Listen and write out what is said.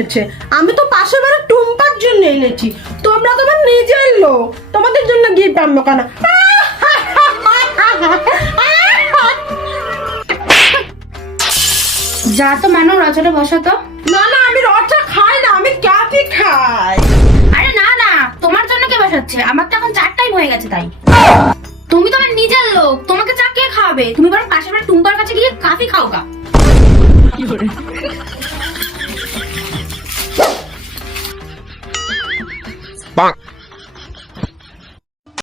এনেছে, আমি তো পাশের বাড়ির টুম্পার জন্য এনেছি। তোমরা তোমার নিজের লোক, তোমাদের জন্য গিফট আনবো কেন? যা তো মানু, রচটা বসা তো। না না, আমি রচা খাই না, আমি ক্যাফি খাই। আরে না না, তোমার জন্য কে বসাচ্ছে? আমার তো এখন 4 টাইম হয়ে গেছে তাই। তুমি তো আমার নিজের লোক, তোমাকে চা কে খাওয়াবে? তুমি বরং পাশের বাড়ির টুম্পার কাছে গিয়ে কফি খাও গা। bonk.